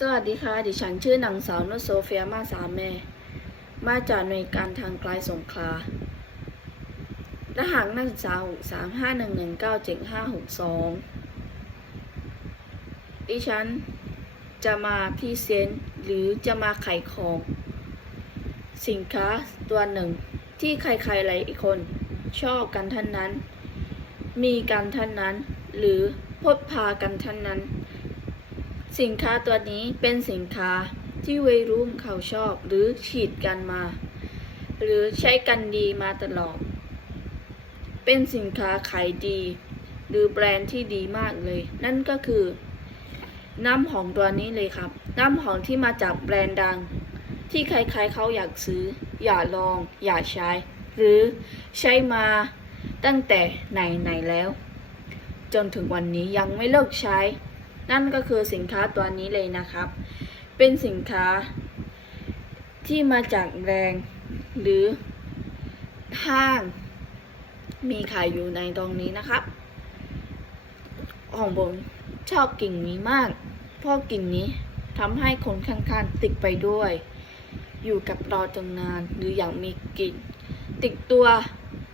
สวัสดีค่ะ ดิฉันชื่อนางสาวนุโซเฟียมาสามแม่ มาจากหน่วยการทางไกลสงขลารหัสนักศึกษาหกสามห้าหนึ่งหนึ่งเก้าเจ็ดห้าหกสองดิฉันจะมาพรีเซนต์หรือจะมาขายของ สินค้าตัวหนึ่งที่ใครๆหลายคนชอบกันท่านนั้น มีกันท่านนั้น หรือพบพากันท่านนั้น สินค้าตัวนี้เป็นสินค้าที่วัยรุ่นเขาชอบหรือฉีดกันมา หรือใช้กันดีมาตลอด เป็นสินค้าขายดี หรือแบรนด์ที่ดีมากเลย นั่นก็คือ น้ำหอมตัวนี้เลยครับ น้ำหอมที่มาจากแบรนด์ดัง ที่ใครๆเขาอยากซื้อ อยากลอง อยากใช้ หรือใช้มาตั้งแต่ไหนๆแล้ว จนถึงวันนี้ยังไม่เลิกใช้ นั่นก็คือสินค้าตัวนี้เลยนะครับ เป็นสินค้าที่มาจากแบรนด์หรือห้างมีขายอยู่ในตรงนี้นะครับ ของผมชอบกลิ่นนี้มากเพราะกลิ่นนี้ทำให้คนข้างๆติดไปด้วย อยู่กับเราจนนานหรืออย่างมีกลิ่น ติดตัว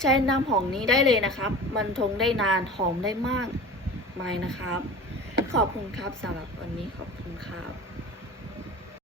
ใช้น้ำหอมนี้ได้เลยนะครับ มันทงได้นานหอมได้มากไม่นะครับ ขอบคุณครับสำหรับวันนี้ขอบคุณครับ